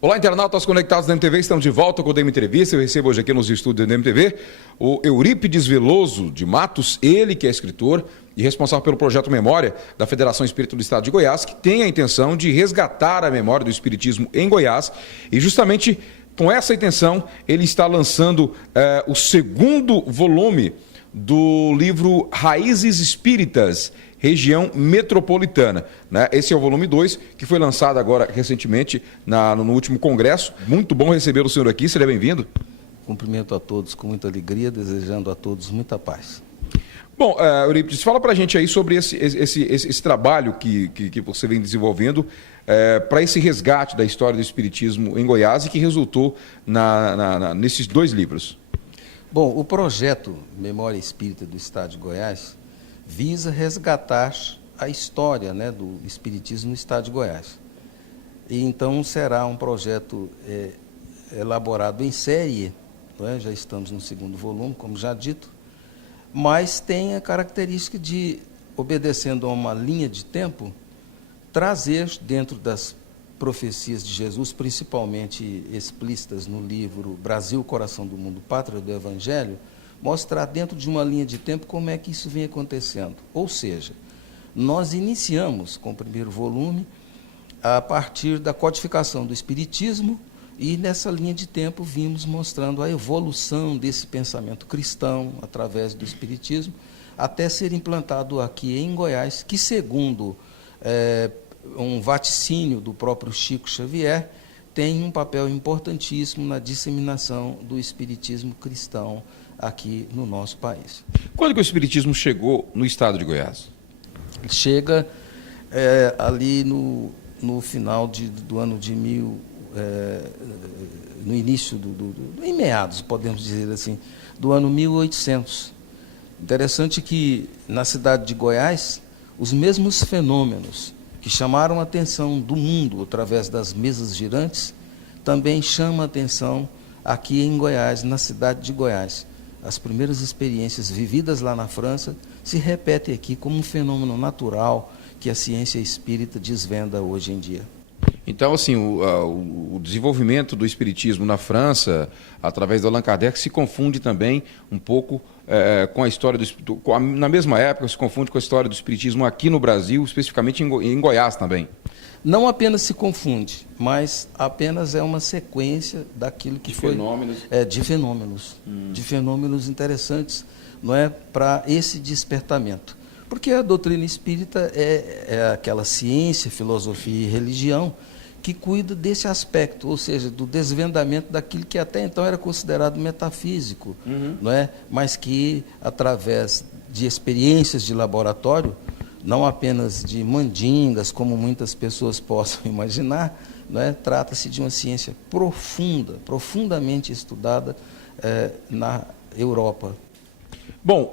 Olá, internautas conectados na MTV, estamos de volta com o DM Entrevista. Eu recebo hoje aqui nos estúdios da MTV o Eurípides Veloso de Matos, ele que é escritor e responsável pelo projeto Memória da Federação Espírita do Estado de Goiás, que tem a intenção de resgatar a memória do espiritismo em Goiás. E justamente com essa intenção, ele está lançando o segundo volume do livro Raízes Espíritas, Região Metropolitana, né? Esse é o volume 2, que foi lançado agora recentemente no último congresso. Muito bom receber o senhor aqui, seja bem-vindo. Cumprimento a todos com muita alegria, desejando a todos muita paz. Bom, Eurípides, fala pra gente aí sobre esse trabalho que você vem desenvolvendo para esse resgate da história do espiritismo em Goiás e que resultou nesses dois livros. Bom, o projeto Memória Espírita do Estado de Goiás visa resgatar a história, né, do espiritismo no Estado de Goiás. E então será um projeto elaborado em série, né, já estamos no segundo volume, como já dito, mas tem a característica de, obedecendo a uma linha de tempo, trazer dentro das profecias de Jesus, principalmente explícitas no livro Brasil, Coração do Mundo, Pátria do Evangelho, mostrar dentro de uma linha de tempo como é que isso vem acontecendo. Ou seja, nós iniciamos com o primeiro volume a partir da codificação do Espiritismo e nessa linha de tempo vimos mostrando a evolução desse pensamento cristão através do Espiritismo até ser implantado aqui em Goiás, que segundo um vaticínio do próprio Chico Xavier, tem um papel importantíssimo na disseminação do Espiritismo cristão aqui no nosso país. Quando que o espiritismo chegou no estado de Goiás? Chega ali no final do ano de no início em meados, podemos dizer assim, do ano 1800. Interessante que na cidade de Goiás, os mesmos fenômenos que chamaram a atenção do mundo através das mesas girantes, também chamam a atenção aqui em Goiás, na cidade de Goiás. As primeiras experiências vividas lá na França se repetem aqui como um fenômeno natural que a ciência espírita desvenda hoje em dia. Então, assim, o desenvolvimento do espiritismo na França, através do Allan Kardec, se confunde também um pouco com a história na mesma época, se confunde com a história do espiritismo aqui no Brasil, especificamente em Goiás também. Não apenas se confunde, mas apenas é uma sequência daquilo que foi... De fenômenos interessantes, não é, para esse despertamento. Porque a doutrina espírita é aquela ciência, filosofia e religião que cuida desse aspecto, ou seja, do desvendamento daquilo que até então era considerado metafísico, não é? Mas que, através de experiências de laboratório, não apenas de mandingas, como muitas pessoas possam imaginar, não é? Trata-se de uma ciência profunda, profundamente estudada na Europa. Bom,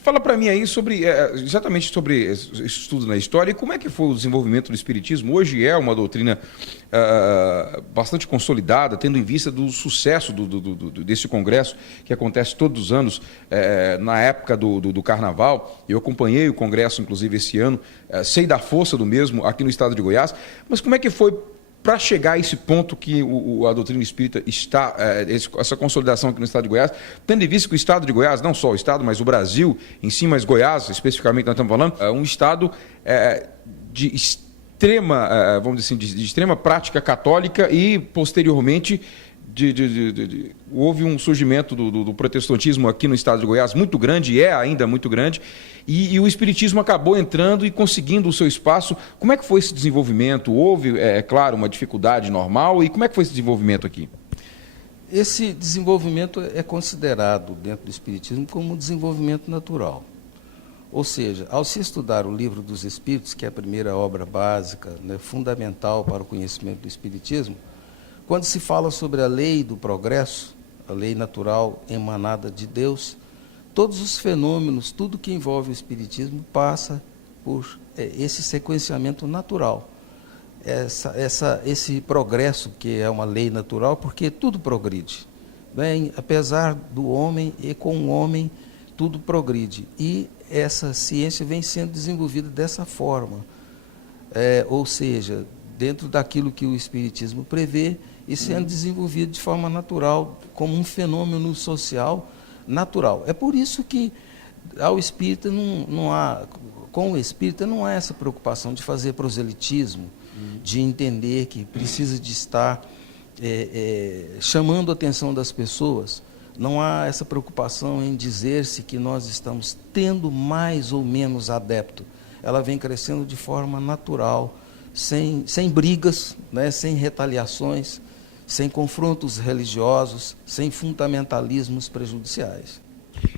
fala para mim aí exatamente sobre esse estudo na história e como é que foi o desenvolvimento do espiritismo. Hoje é uma doutrina bastante consolidada, tendo em vista do sucesso desse congresso que acontece todos os anos na época do carnaval. Eu acompanhei o congresso, inclusive, esse ano, sei da força do mesmo aqui no estado de Goiás, mas como é que foi para chegar a esse ponto que a doutrina espírita está, essa consolidação aqui no estado de Goiás, tendo em vista que o estado de Goiás, não só o estado, mas o Brasil em si, mas Goiás, especificamente nós estamos falando, é um estado de extrema, vamos dizer assim, de extrema prática católica e, posteriormente, houve um surgimento do protestantismo aqui no estado de Goiás muito grande, e é ainda muito grande, e o espiritismo acabou entrando e conseguindo o seu espaço. Como é que foi esse desenvolvimento? Houve, claro, uma dificuldade normal, e como é que foi esse desenvolvimento aqui? Esse desenvolvimento é considerado dentro do espiritismo como um desenvolvimento natural. Ou seja, ao se estudar o Livro dos Espíritos, que é a primeira obra básica, né, fundamental para o conhecimento do espiritismo, quando se fala sobre a lei do progresso, a lei natural emanada de Deus, todos os fenômenos, tudo que envolve o espiritismo passa por esse sequenciamento natural. Esse progresso, que é uma lei natural, porque tudo progride. Né? Apesar do homem e com o homem, tudo progride. E essa ciência vem sendo desenvolvida dessa forma. Ou seja, dentro daquilo que o Espiritismo prevê e sendo desenvolvido de forma natural, como um fenômeno social natural. É por isso que ao espírita com o espírita não há essa preocupação de fazer proselitismo, de entender que precisa de estar chamando a atenção das pessoas. Não há essa preocupação em dizer-se que nós estamos tendo mais ou menos adepto. Ela vem crescendo de forma natural, sem brigas, né, sem retaliações, sem confrontos religiosos, sem fundamentalismos prejudiciais.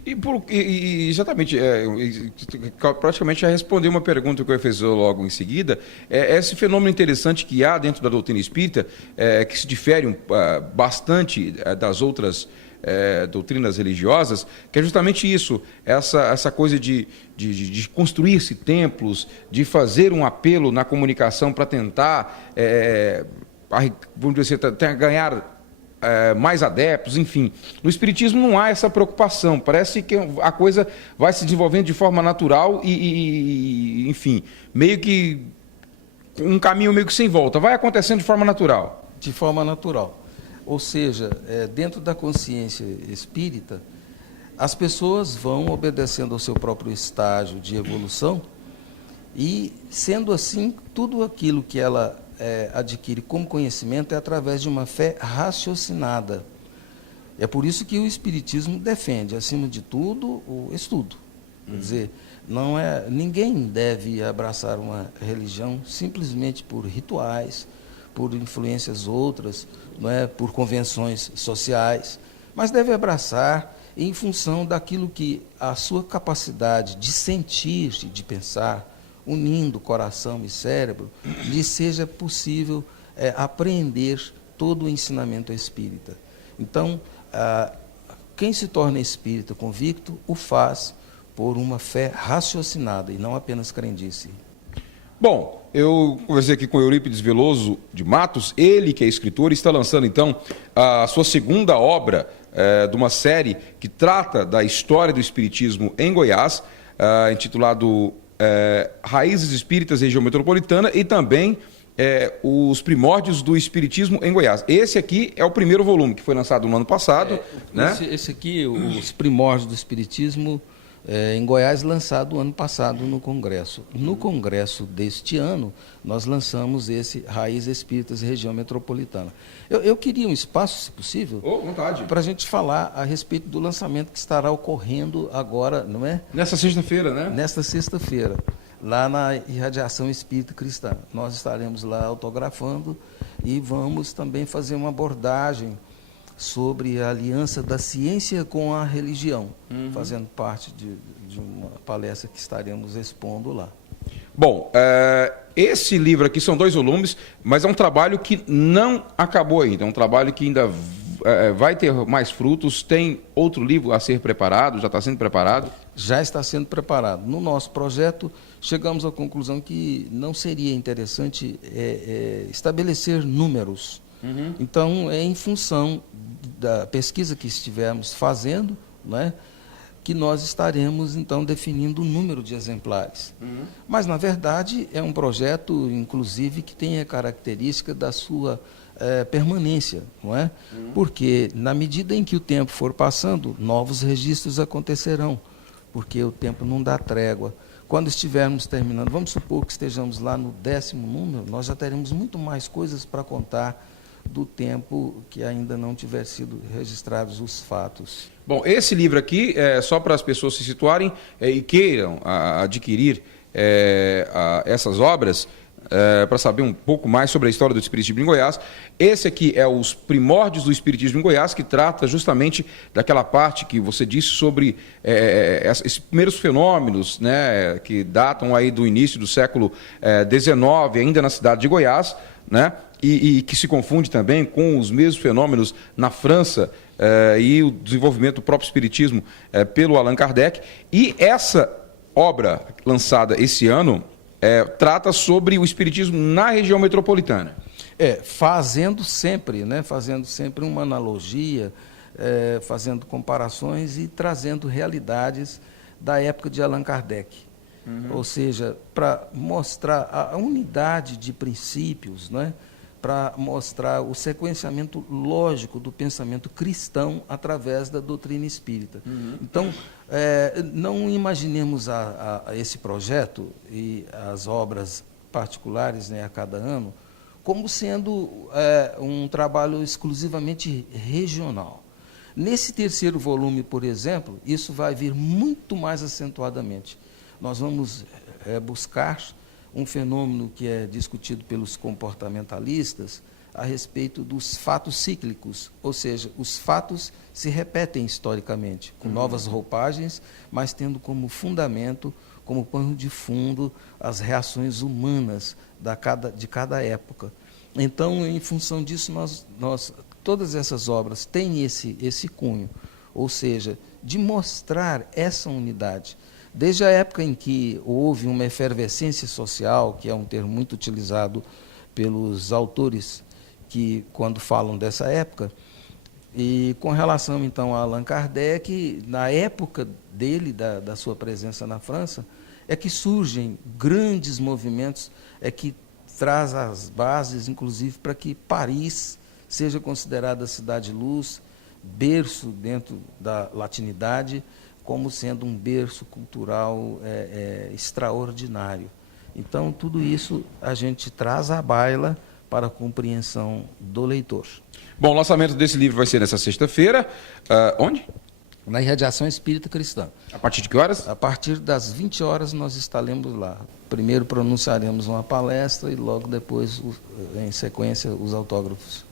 E exatamente, praticamente já respondeu uma pergunta que eu fiz logo em seguida. Esse fenômeno interessante que há dentro da doutrina espírita, que se difere bastante das outras doutrinas religiosas, que é justamente isso, essa coisa de construir-se templos, de fazer um apelo na comunicação para tentar, vamos dizer, ganhar mais adeptos, enfim. No Espiritismo não há essa preocupação, parece que a coisa vai se desenvolvendo de forma natural enfim, meio que um caminho meio que sem volta, vai acontecendo de forma natural. De forma natural. Ou seja, dentro da consciência espírita, as pessoas vão obedecendo ao seu próprio estágio de evolução e, sendo assim, tudo aquilo que ela adquire como conhecimento é através de uma fé raciocinada. É por isso que o Espiritismo defende, acima de tudo, o estudo. Quer dizer, ninguém deve abraçar uma religião simplesmente por rituais, por influências outras, não é, por convenções sociais, mas deve abraçar em função daquilo que a sua capacidade de sentir e de pensar, unindo coração e cérebro, lhe seja possível apreender todo o ensinamento espírita. Então, quem se torna espírita convicto, o faz por uma fé raciocinada e não apenas crendice. Bom, eu conversei aqui com Eurípides Veloso de Matos, ele que é escritor e está lançando então a sua segunda obra de uma série que trata da história do espiritismo em Goiás, intitulado Raízes Espíritas, Região Metropolitana, e também os primórdios do espiritismo em Goiás. Esse aqui é o primeiro volume, que foi lançado no ano passado. Né? Esse aqui, os primórdios do espiritismo em Goiás, lançado ano passado no Congresso. No Congresso deste ano, nós lançamos esse Raízes Espíritas, Região Metropolitana. Eu queria um espaço, se possível, para a gente falar a respeito do lançamento que estará ocorrendo agora, não é? Nesta sexta-feira, né? Nesta sexta-feira, lá na Irradiação Espírita Cristã. Nós estaremos lá autografando e vamos também fazer uma abordagem sobre a aliança da ciência com a religião, fazendo parte de uma palestra que estaremos expondo lá. Bom, esse livro aqui são 2 volumes, mas é um trabalho que não acabou ainda, é um trabalho que ainda vai ter mais frutos. Tem outro livro a ser preparado, já está sendo preparado? Já está sendo preparado. No nosso projeto, chegamos à conclusão que não seria interessante estabelecer números. Então, é em função da pesquisa que estivermos fazendo, né, que nós estaremos, então, definindo o número de exemplares. Mas, na verdade, é um projeto, inclusive, que tem a característica da sua permanência, não é? Porque, na medida em que o tempo for passando, novos registros acontecerão, porque o tempo não dá trégua. Quando estivermos terminando, vamos supor que estejamos lá no 10º número, nós já teremos muito mais coisas para contar do tempo que ainda não tiver sido registrados os fatos. Bom, esse livro aqui é só para as pessoas se situarem e queiram adquirir essas obras, para saber um pouco mais sobre a história do Espiritismo em Goiás. Esse aqui é os primórdios do Espiritismo em Goiás, que trata justamente daquela parte que você disse sobre esses primeiros fenômenos, né, que datam aí do início do século XIX, ainda na cidade de Goiás, né, e que se confunde também com os mesmos fenômenos na França e o desenvolvimento do próprio Espiritismo pelo Allan Kardec. E essa obra lançada esse ano trata sobre o Espiritismo na região metropolitana. Fazendo sempre uma analogia, fazendo comparações e trazendo realidades da época de Allan Kardec. ou seja, para mostrar a unidade de princípios, não é? Para mostrar o sequenciamento lógico do pensamento cristão através da doutrina espírita. Então, não imaginemos esse projeto e as obras particulares, né, a cada ano como sendo um trabalho exclusivamente regional. Nesse terceiro volume, por exemplo, isso vai vir muito mais acentuadamente. Nós vamos buscar um fenômeno que é discutido pelos comportamentalistas a respeito dos fatos cíclicos, ou seja, os fatos se repetem historicamente, com novas roupagens, mas tendo como fundamento, como pano de fundo, as reações humanas de cada época. Então, em função disso, todas essas obras têm esse cunho, ou seja, de mostrar essa unidade. Desde a época em que houve uma efervescência social, que é um termo muito utilizado pelos autores que, quando falam dessa época, e com relação, então, a Allan Kardec, na época dele, da sua presença na França, é que surgem grandes movimentos, que traz as bases, inclusive, para que Paris seja considerada cidade-luz, berço dentro da latinidade, como sendo um berço cultural extraordinário. Então, tudo isso a gente traz à baila para a compreensão do leitor. Bom, o lançamento desse livro vai ser nessa sexta-feira. Onde? Na Irradiação Espírita Cristã. A partir de que horas? A partir das 20 horas nós estaremos lá. Primeiro pronunciaremos uma palestra e logo depois, em sequência, os autógrafos.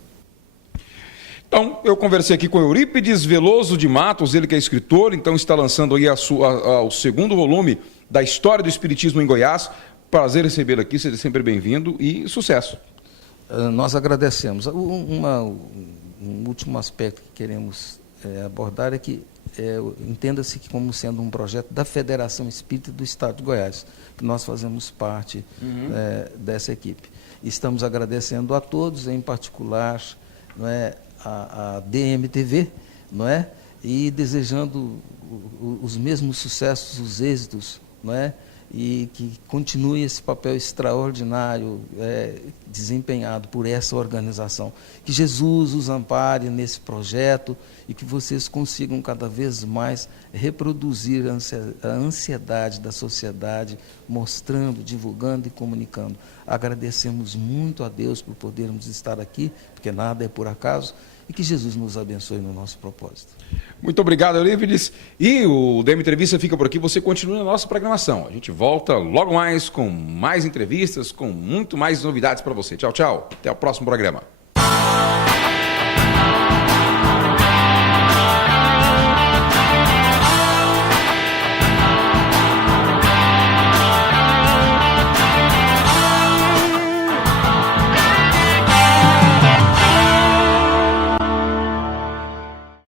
Então, eu conversei aqui com Eurípides Veloso de Matos, ele que é escritor, então está lançando aí o segundo volume da História do Espiritismo em Goiás. Prazer recebê-lo aqui, seja sempre bem-vindo e sucesso. Nós agradecemos. Um último aspecto que queremos abordar é que entenda-se que como sendo um projeto da Federação Espírita do Estado de Goiás, que nós fazemos parte dessa equipe. Estamos agradecendo a todos, em particular, não é, a DMTV, não é? E desejando os mesmos sucessos, os êxitos, não é? E que continue esse papel extraordinário desempenhado por essa organização. Que Jesus os ampare nesse projeto e que vocês consigam cada vez mais reproduzir a ansiedade da sociedade, mostrando, divulgando e comunicando. Agradecemos muito a Deus por podermos estar aqui, porque nada é por acaso, e que Jesus nos abençoe no nosso propósito. Muito obrigado, Eurípides. E o DM Entrevista fica por aqui. Você continua na nossa programação. A gente volta logo mais com mais entrevistas, com muito mais novidades para você. Tchau, tchau. Até o próximo programa.